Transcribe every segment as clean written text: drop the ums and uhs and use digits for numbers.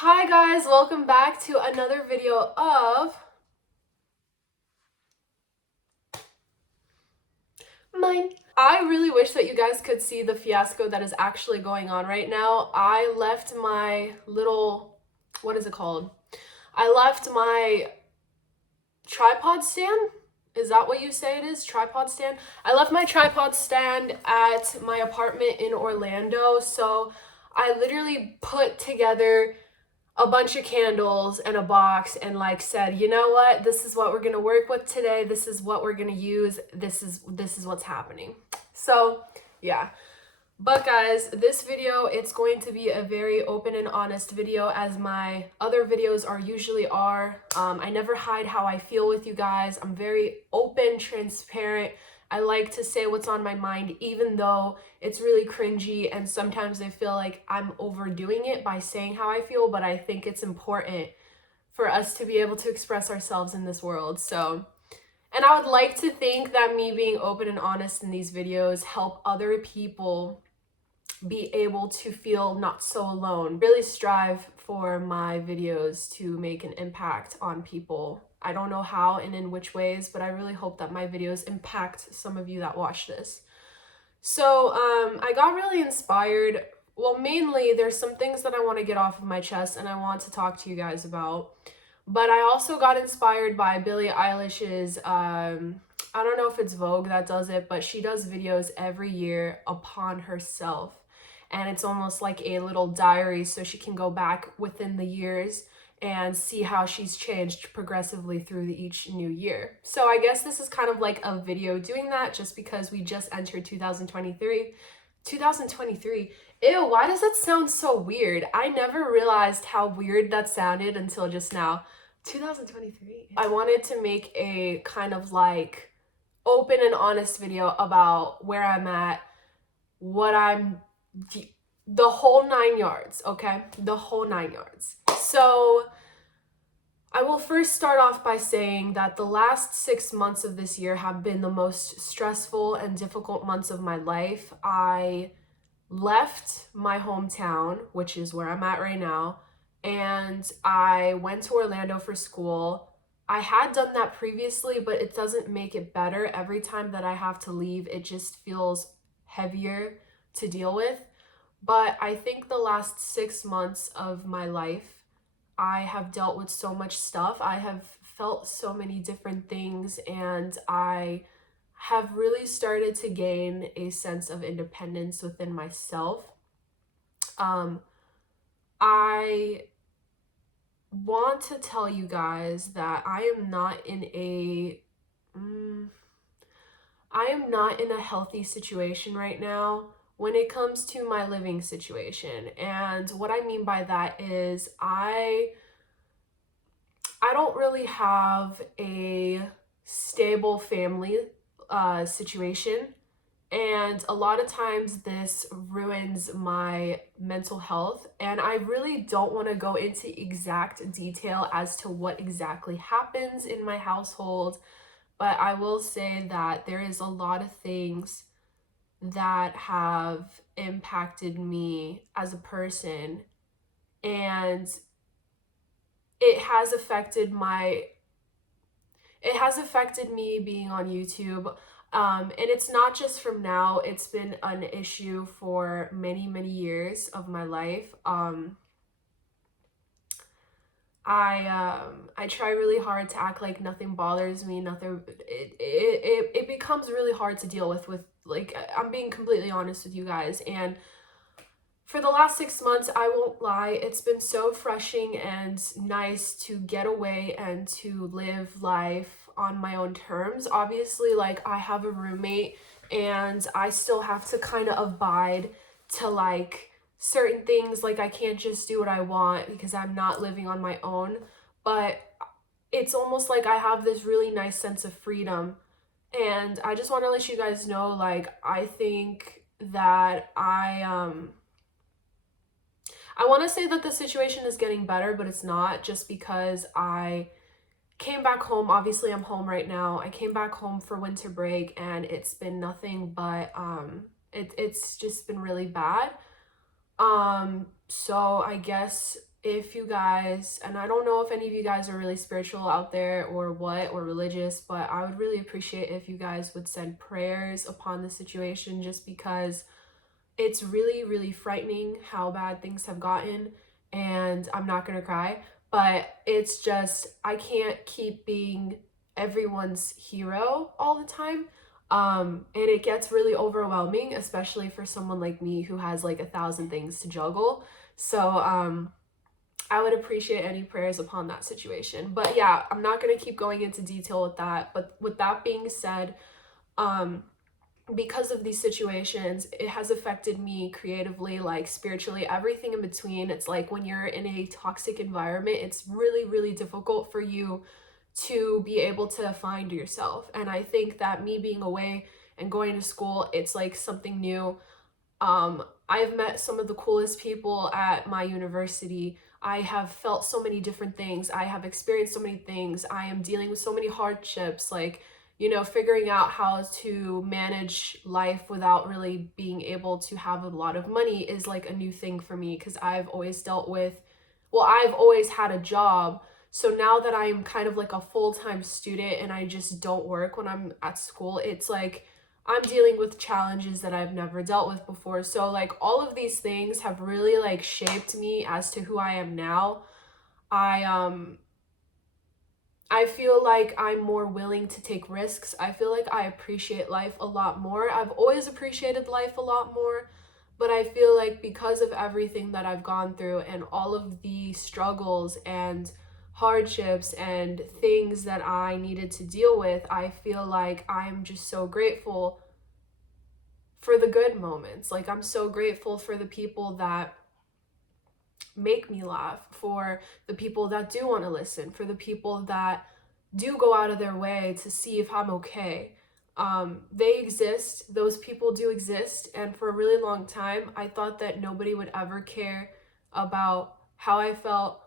Hi guys, welcome back to another video of mine. I really wish that you guys could see the fiasco that is actually going on right now. I left my little, what is it called? I left my tripod stand. Is that what you say it is? Tripod stand? I left my tripod stand at my apartment in Orlando, so I literally put together a bunch of candles and a box and like said, you know what, this is what we're gonna work with today, this is what we're gonna use, this is what's happening. So yeah, but guys, this video, it's going to be a very open and honest video, as my other videos are. I never hide how I feel with you guys. I'm very open, transparent. I like to say what's on my mind, even though it's really cringy and sometimes I feel like I'm overdoing it by saying how I feel, but I think it's important for us to be able to express ourselves in this world. So, and I would like to think that me being open and honest in these videos help other people be able to feel not so alone. Really strive for my videos to make an impact on people. I don't know how and in which ways, but I really hope that my videos impact some of you that watch this. So I got really inspired. Well, mainly there's some things that I want to get off of my chest and I want to talk to you guys about. But I also got inspired by Billie Eilish's, I don't know if it's Vogue that does it, but she does videos every year upon herself. And it's almost like a little diary, so she can go back within the years and see how she's changed progressively through each new year. So I guess this is kind of like a video doing that, just because we just entered 2023. 2023. Ew, why does that sound so weird? I never realized how weird that sounded until just now. 2023. I wanted to make a kind of like open and honest video about where I'm at, what I'm, the whole 9 yards, okay? The whole 9 yards. So I will first start off by saying that the last 6 months of this year have been the most stressful and difficult months of my life. I left my hometown, which is where I'm at right now, and I went to Orlando for school. I had done that previously, but it doesn't make it better. Every time that I have to leave, it just feels heavier to deal with. But I think the last 6 months of my life, I have dealt with so much stuff. I have felt so many different things, and I have really started to gain a sense of independence within myself. I want to tell you guys that I am not in a healthy situation right now when it comes to my living situation. And what I mean by that is I don't really have a stable family situation, and a lot of times this ruins my mental health, and I really don't want to go into exact detail as to what exactly happens in my household, but I will say that there is a lot of things that have impacted me as a person, and it has affected me being on YouTube. And it's not just from now, it's been an issue for many, many years of my life. I try really hard to act like nothing bothers me, it becomes really hard to deal with like, I'm being completely honest with you guys. And for the last 6 months, I won't lie, it's been so refreshing and nice to get away and to live life on my own terms. Obviously, like, I have a roommate and I still have to kind of abide to like certain things. Like, I can't just do what I want because I'm not living on my own, but it's almost like I have this really nice sense of freedom. And I just want to let you guys know, like, I think that I want to say that the situation is getting better, but it's not, just because I came back home. Obviously, I'm home right now. I came back home for winter break and it's been nothing but it's just been really bad. So I guess if you guys, and I don't know if any of you guys are really spiritual out there or what, or religious, but I would really appreciate if you guys would send prayers upon the situation, just because it's really, really frightening how bad things have gotten. And I'm not gonna cry, but it's just, I can't keep being everyone's hero all the time. And it gets really overwhelming, especially for someone like me who has like 1,000 things to juggle. So I would appreciate any prayers upon that situation. But yeah, I'm not gonna keep going into detail with that. But with that being said, um, because of these situations, it has affected me creatively, like spiritually, everything in between. It's like when you're in a toxic environment, it's really, really difficult for you to be able to find yourself. And I think that me being away and going to school, it's like something new. I've met some of the coolest people at my university. I have felt so many different things. I have experienced so many things. I am dealing with so many hardships, like, you know, figuring out how to manage life without really being able to have a lot of money is like a new thing for me, because I've always dealt with, well, I've always had a job. So now that I'm kind of like a full-time student and I just don't work when I'm at school, it's like I'm dealing with challenges that I've never dealt with before. So like all of these things have really like shaped me as to who I am now. I I feel like I'm more willing to take risks. I feel like I appreciate life a lot more. I've always appreciated life a lot more, but I feel like because of everything that I've gone through and all of the struggles and hardships and things that I needed to deal with, I feel like I'm just so grateful for the good moments. Like, I'm so grateful for the people that make me laugh, for the people that do want to listen, for the people that do go out of their way to see if I'm okay. They exist, those people do exist, and for a really long time, I thought that nobody would ever care about how I felt,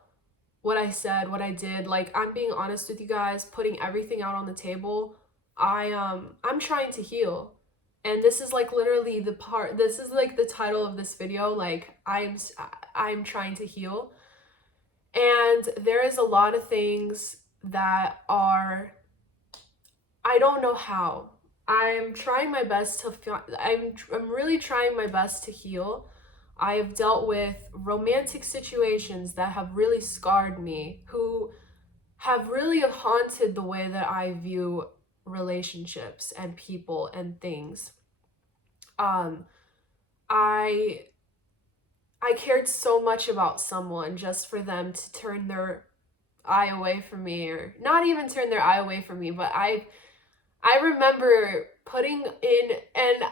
what I said, what I did. Like, I'm being honest with you guys, putting everything out on the table. I'm trying to heal. And this is like literally the part, this is like the title of this video, like I'm trying to heal. And there is a lot of things that are, I don't know how. I'm trying my best to I'm really trying my best to heal. I have dealt with romantic situations that have really scarred me, who have really haunted the way that I view relationships and people and things. Um, I I cared so much about someone just for them to turn their eye away from me, or not even turn their eye away from me, but I remember putting in, and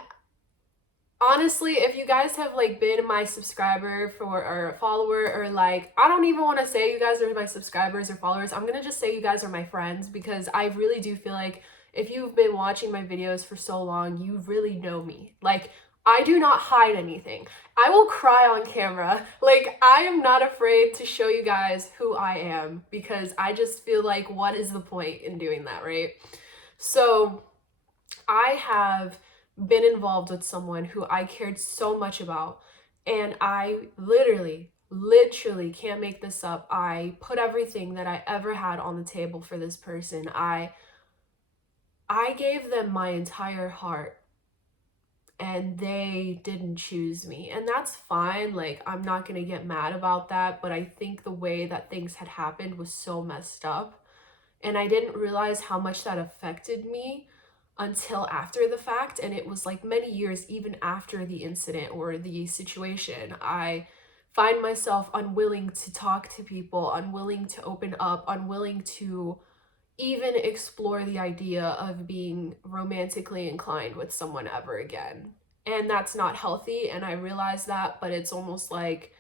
honestly, if you guys have like been my subscriber for, or a follower, or like, I don't even want to say you guys are my subscribers or followers. I'm gonna just say you guys are my friends, because I really do feel like if you've been watching my videos for so long, you really know me. Like, I do not hide anything. I will cry on camera. Like, I am not afraid to show you guys who I am, because I just feel like, what is the point in doing that, right? So I have been involved with someone who I cared so much about, and I literally can't make this up. I put everything that I ever had on the table for this person. I gave them my entire heart, and they didn't choose me. And that's fine. Like, I'm not going to get mad about that, but I think the way that things had happened was so messed up. And I didn't realize how much that affected me until after the fact. And it was like many years even after the incident or the situation. I find myself unwilling to talk to people, unwilling to open up, unwilling to even explore the idea of being romantically inclined with someone ever again. And that's not healthy, and I realize that, but it's almost like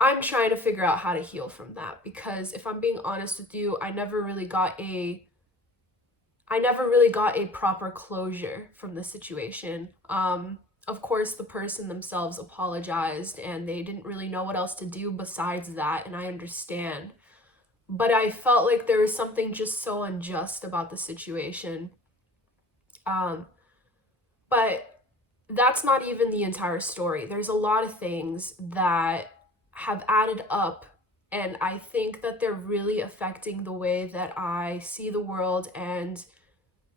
I'm trying to figure out how to heal from that, because if I'm being honest with you, I never really got a proper closure from the situation. Of course, the person themselves apologized, and they didn't really know what else to do besides that, and I understand. But I felt like there was something just so unjust about the situation. Um, but that's not even the entire story. There's a lot of things that have added up, and I think that they're really affecting the way that I see the world and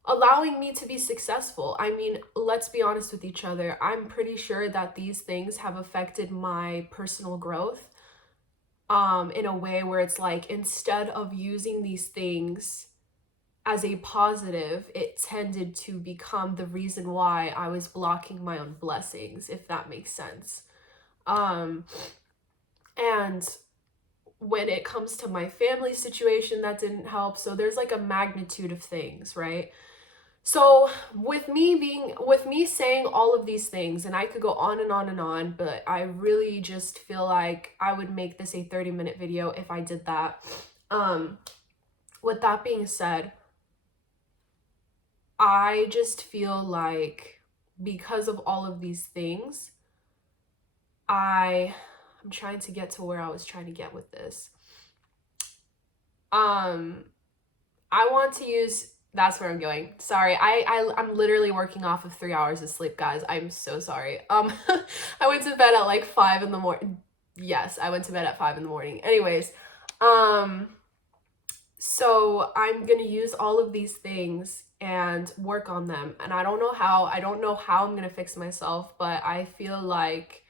allowing me to be successful. I mean, let's be honest with each other. I'm pretty sure that these things have affected my personal growth in a way where it's like, instead of using these things as a positive, it tended to become the reason why I was blocking my own blessings, if that makes sense. And when it comes to my family situation, that didn't help. So there's like a magnitude of things, right? So with me saying all of these things, and I could go on and on and on, but I really just feel like I would make this a 30-minute video if I did that. With that being said, I just feel like because of all of these things, I'm trying to get to where I was trying to get with this. I want to use, that's where I'm going. Sorry, I'm literally working off of 3 hours of sleep, guys. I'm so sorry. I went to bed at like 5 in the morning. Yes, I went to bed at 5 in the morning. Anyways, so I'm gonna use all of these things and work on them. And I don't know how I'm gonna fix myself, but I feel like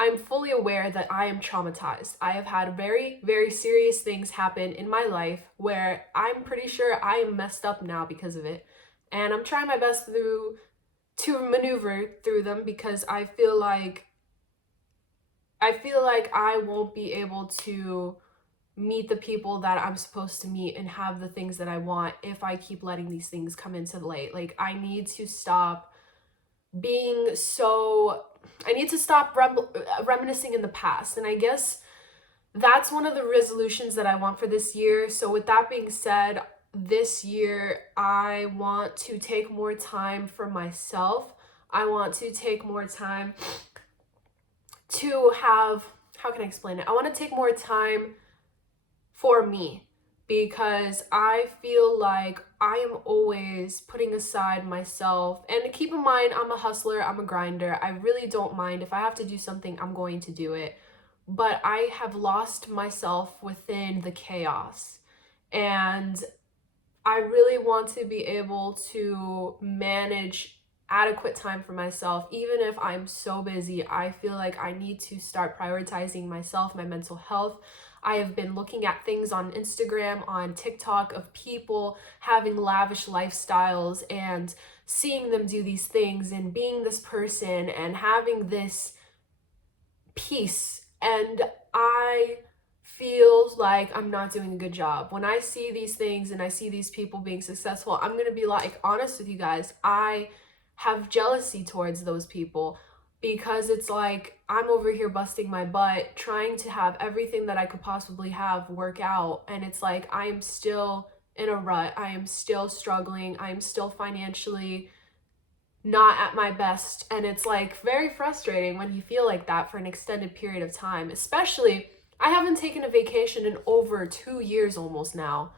I'm fully aware that I am traumatized. I have had very, very serious things happen in my life where I'm pretty sure I am messed up now because of it. And I'm trying my best to maneuver through them, because I feel like I won't be able to meet the people that I'm supposed to meet and have the things that I want if I keep letting these things come into the light. Like, I need to stop reminiscing in the past. And I guess that's one of the resolutions that I want for this year. So with that being said, this year I want to take more time for myself. I want to take more time to have, how can I explain it? I want to take more time for me, because I feel like I am always putting aside myself. And keep in mind, I'm a hustler, I'm a grinder. I really don't mind. If I have to do something, I'm going to do it. But I have lost myself within the chaos. And I really want to be able to manage adequate time for myself. Even if I'm so busy, I feel like I need to start prioritizing myself, my mental health. I have been looking at things on Instagram, on TikTok, of people having lavish lifestyles and seeing them do these things and being this person and having this peace. And I feel like I'm not doing a good job. When I see these things and I see these people being successful, I'm going to be like, honest with you guys, I have jealousy towards those people, because it's like I'm over here busting my butt trying to have everything that I could possibly have work out, and it's like I am still in a rut. I am still struggling. I am still financially not at my best, and it's like very frustrating when you feel like that for an extended period of time. Especially, I haven't taken a vacation in over 2 years almost now.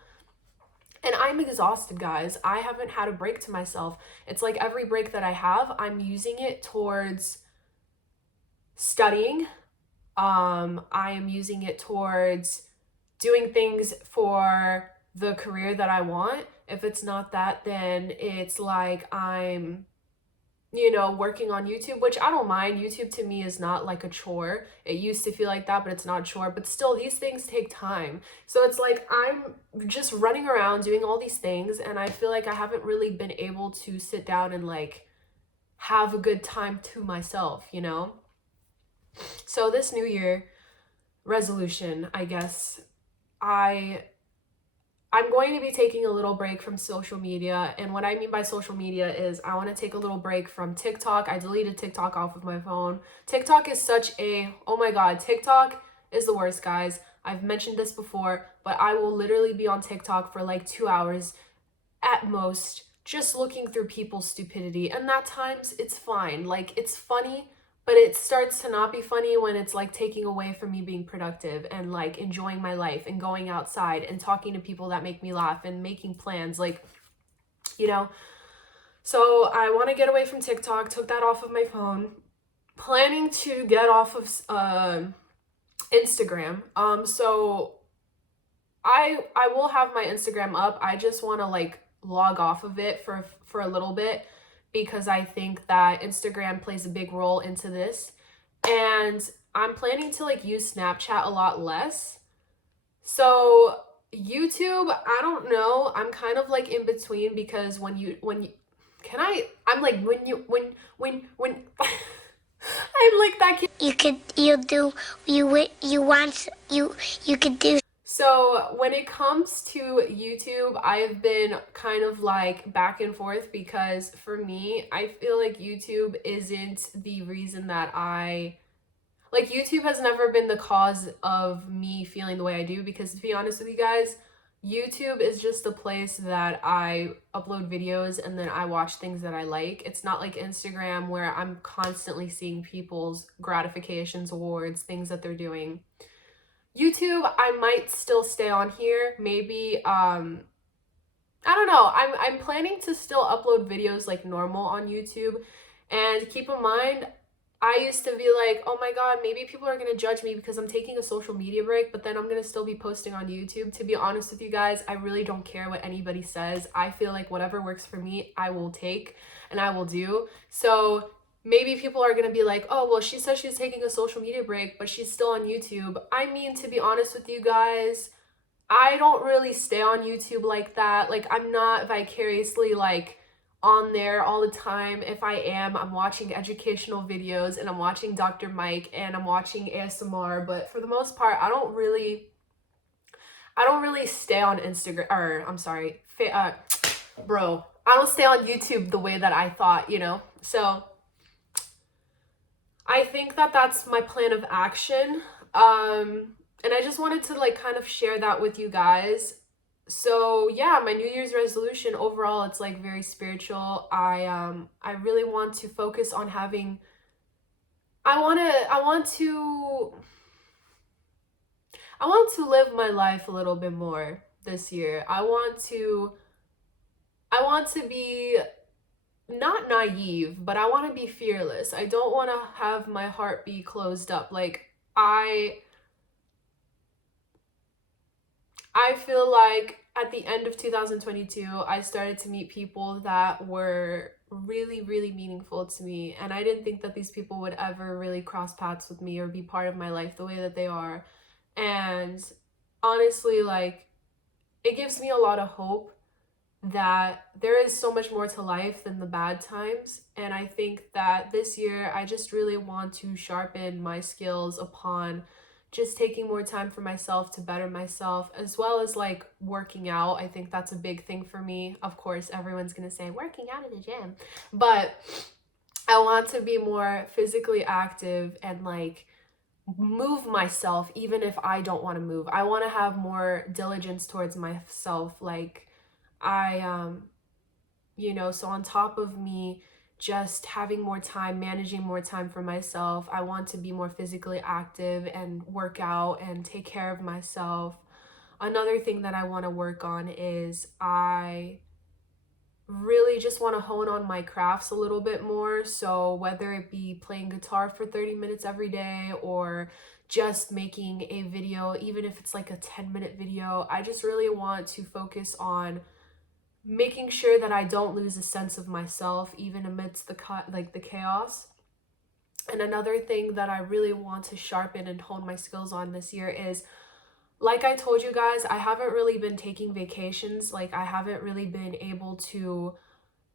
And I'm exhausted, guys. I haven't had a break to myself. It's like every break that I have, I'm using it towards studying. I am using it towards doing things for the career that I want. If it's not that, then it's like I'm working on YouTube, which I don't mind. YouTube to me is not like a chore. It used to feel like that, but it's not a chore. But still, these things take time. So it's like I'm just running around doing all these things, and I feel like I haven't really been able to sit down and like have a good time to myself, So this New Year resolution, I guess, I'm going to be taking a little break from social media. And what I mean by social media is I want to take a little break from TikTok. I deleted TikTok off of my phone. TikTok is oh my God, TikTok is the worst, guys. I've mentioned this before, but I will literally be on TikTok for like 2 hours at most, just looking through people's stupidity. And at times it's fine. Like, it's funny, but it starts to not be funny when it's like taking away from me being productive and like enjoying my life and going outside and talking to people that make me laugh and making plans, like, So I want to get away from TikTok, took that off of my phone planning to get off of Instagram. So I will have my Instagram up. I just want to like log off of it for a little bit because I think that Instagram plays a big role into this. And I'm planning to like use Snapchat a lot less. So YouTube, I don't know. I'm kind of like in between because when you I'm like when I'm like that kid. You could do. So when it comes to YouTube, I've been kind of like back and forth because for me, I feel like YouTube isn't the reason that like YouTube has never been the cause of me feeling the way I do, because to be honest with you guys, YouTube is just a place that I upload videos and then I watch things that I like. It's not like Instagram where I'm constantly seeing people's gratifications, awards, things that they're doing. YouTube, I might still stay on here. Maybe I don't know. I'm planning to still upload videos like normal on YouTube. And keep in mind, I used to be like, oh my god, maybe people are going to judge me because I'm taking a social media break, but then I'm going to still be posting on YouTube. To be honest with you guys, I really don't care what anybody says. I feel like whatever works for me, I will take and I will do. So maybe people are going to be like, oh, well, she says she's taking a social media break, but she's still on YouTube. I mean, to be honest with you guys, I don't really stay on YouTube like that. Like, I'm not vicariously like on there all the time. If I am, I'm watching educational videos and I'm watching Dr. Mike and I'm watching ASMR, but for the most part, I don't really stay on Instagram, or I'm sorry, bro, I don't stay on YouTube the way that I thought, you know? So I think that that's my plan of action. And I just wanted to like kind of share that with you guys. So yeah, my New Year's resolution overall, it's like very spiritual. I really want to focus on having I want to live my life a little bit more this year. I want to be not naive, but I want to be fearless. I don't want to have my heart be closed up. Like I feel like at the end of 2022, I started to meet people that were really, really meaningful to me. And I didn't think that these people would ever really cross paths with me or be part of my life the way that they are. And honestly, like, it gives me a lot of hope that there is so much more to life than the bad times. And I think that this year, I just really want to sharpen my skills upon just taking more time for myself to better myself, as well as like working out. I think that's a big thing for me. Of course, everyone's gonna say working out in the gym, but I want to be more physically active and like move myself even if I don't want to move. I want to have more diligence towards myself. Like you know, so on top of me just having more time, managing more time for myself, I want to be more physically active and work out and take care of myself. Another thing that I want to work on is I really just want to hone on my crafts a little bit more. So whether it be playing guitar for 30 minutes every day or just making a video, even if it's like a 10-minute video, I just really want to focus on making sure that I don't lose a sense of myself even amidst the chaos. And another thing that I really want to sharpen and hone my skills on this year is, like I told you guys, I haven't really been taking vacations. Like, I haven't really been able to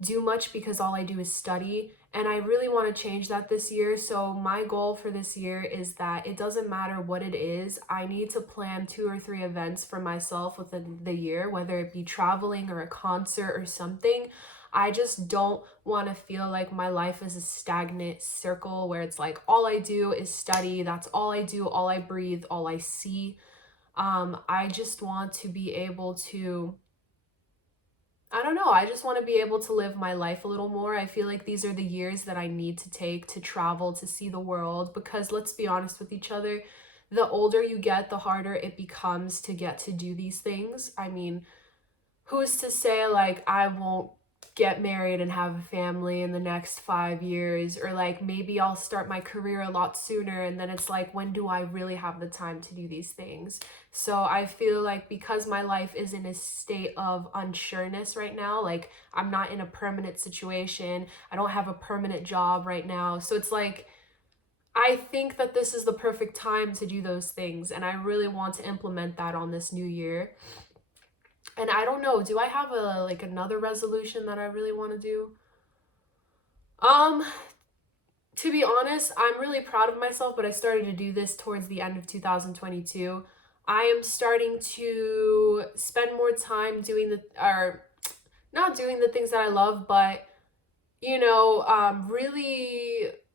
do much because all I do is study, and I really want to change that this year. So my goal for this year is that it doesn't matter what it is, I need to plan 2 or 3 events for myself within the year, whether it be traveling or a concert or something. I just don't want to feel like my life is a stagnant circle where it's like all I do is study, that's all I do, all I breathe, all I see. I just want to be able to, I don't know, I just want to be able to live my life a little more. I feel like these are the years that I need to take to travel, to see the world, because let's be honest with each other, the older you get, the harder it becomes to get to do these things. I mean, who's to say like I won't get married and have a family in the next 5 years, or like maybe I'll start my career a lot sooner, and then it's like, when do I really have the time to do these things? So I feel like because my life is in a state of unsureness right now, like I'm not in a permanent situation, I don't have a permanent job right now, so it's like I think that this is the perfect time to do those things, and I really want to implement that on this new year. And I don't know, do I have another resolution that I really want to do? Um, to be honest, I'm really proud of myself, but I started to do this towards the end of 2022. I am starting to spend more time doing or not doing the things that I love, but really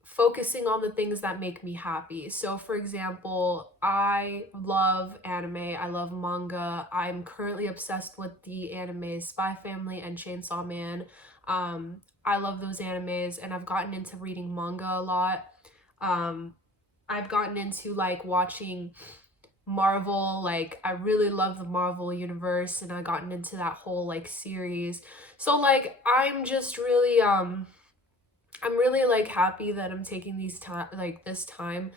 focusing on the things that make me happy. So for example, I love anime, I love manga. I'm currently obsessed with the animes Spy Family and Chainsaw Man. I love those animes, and I've gotten into reading manga a lot. I've gotten into like watching Marvel, like I really love the Marvel universe, and I gotten into that whole like series. So like I'm just really I'm really like happy that I'm taking this time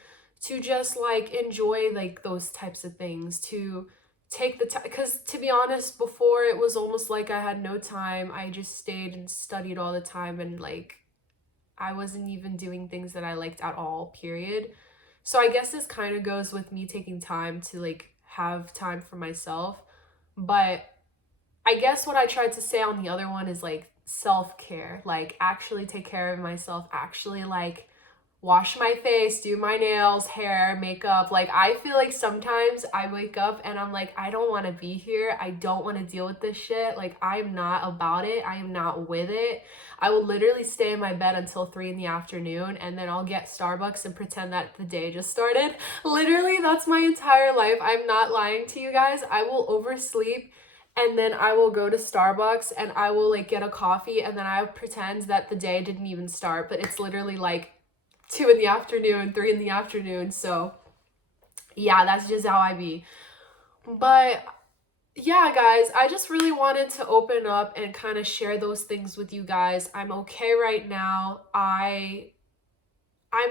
to just like enjoy like those types of things, to take the time, because to be honest, before it was almost like I had no time. I just stayed and studied all the time, and like I wasn't even doing things that I liked at all, period. So I guess this kind of goes with me taking time to like have time for myself. But I guess what I tried to say on the other one is like self-care, like actually take care of myself, actually like wash my face, do my nails, hair, makeup. Like I feel like sometimes I wake up and I'm like, I don't want to be here. I don't want to deal with this shit. Like I'm not about it. I am not with it. I will literally stay in my bed until 3 in the afternoon, and then I'll get Starbucks and pretend that the day just started. Literally, that's my entire life. I'm not lying to you guys. I will oversleep, and then I will go to Starbucks and I will like get a coffee, and then I pretend that the day didn't even start, but it's literally like 2 in the afternoon, 3 in the afternoon. So yeah, that's just how I be. But yeah, guys, I just really wanted to open up and kind of share those things with you guys. I'm okay right now. I'm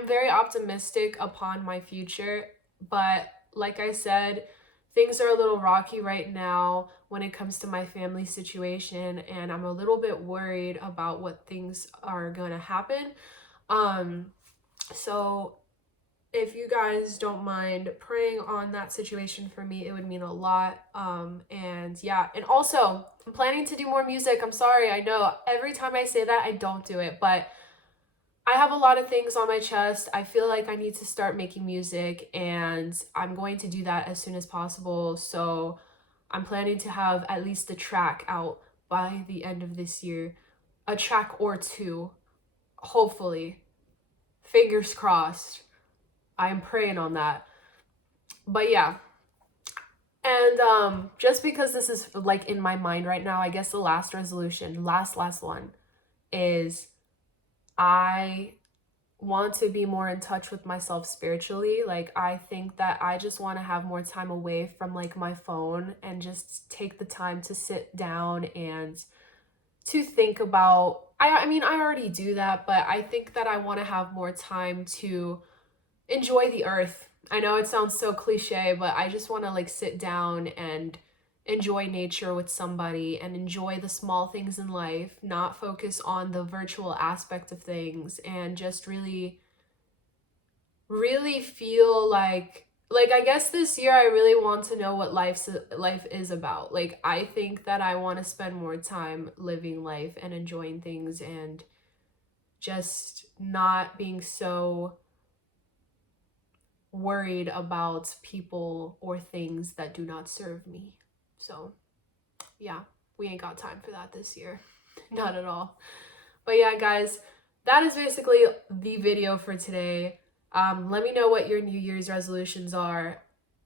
very optimistic upon my future, but like I said, things are a little rocky right now when it comes to my family situation, and I'm a little bit worried about what things are going to happen. So if you guys don't mind praying on that situation for me, it would mean a lot. And yeah, and also I'm planning to do more music. I'm sorry, I know every time I say that I don't do it, but I have a lot of things on my chest. I feel like I need to start making music, and I'm going to do that as soon as possible. So I'm planning to have at least a track out by the end of this year, a track or two, hopefully. Fingers crossed. I am praying on that. But yeah. And just because this is like in my mind right now, I guess the last resolution, last one, is I want to be more in touch with myself spiritually. Like I think that I just want to have more time away from like my phone, and just take the time to sit down and to think about, I mean I already do that, but I think that I want to have more time to enjoy the earth. I know it sounds so cliche, but I just want to like sit down and enjoy nature with somebody, and enjoy the small things in life, not focus on the virtual aspect of things, and just really feel like I guess this year I really want to know what life is about. Like I think that I want to spend more time living life and enjoying things, and just not being so worried about people or things that do not serve me. So yeah, we ain't got time for that this year. Not at all. But yeah, guys, that is basically the video for today. Let me know what your New Year's resolutions are,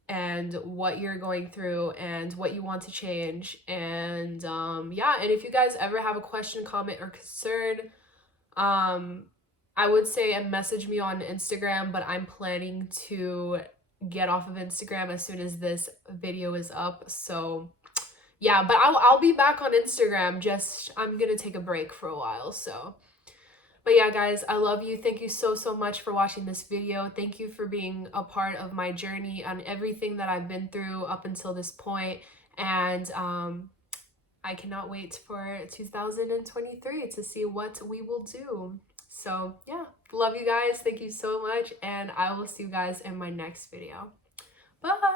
and what you're going through, and what you want to change. And yeah, and if you guys ever have a question, comment, or concern, I would say message me on Instagram, but I'm planning to get off of Instagram as soon as this video is up. So yeah, but I'll be back on Instagram. Just I'm gonna take a break for a while. So, but yeah, guys, I love you. Thank you so much for watching this video. Thank you for being a part of my journey and everything that I've been through up until this point. And I cannot wait for 2023 to see what we will do. So yeah, love you guys. Thank you so much, and I will see you guys in my next video. Bye.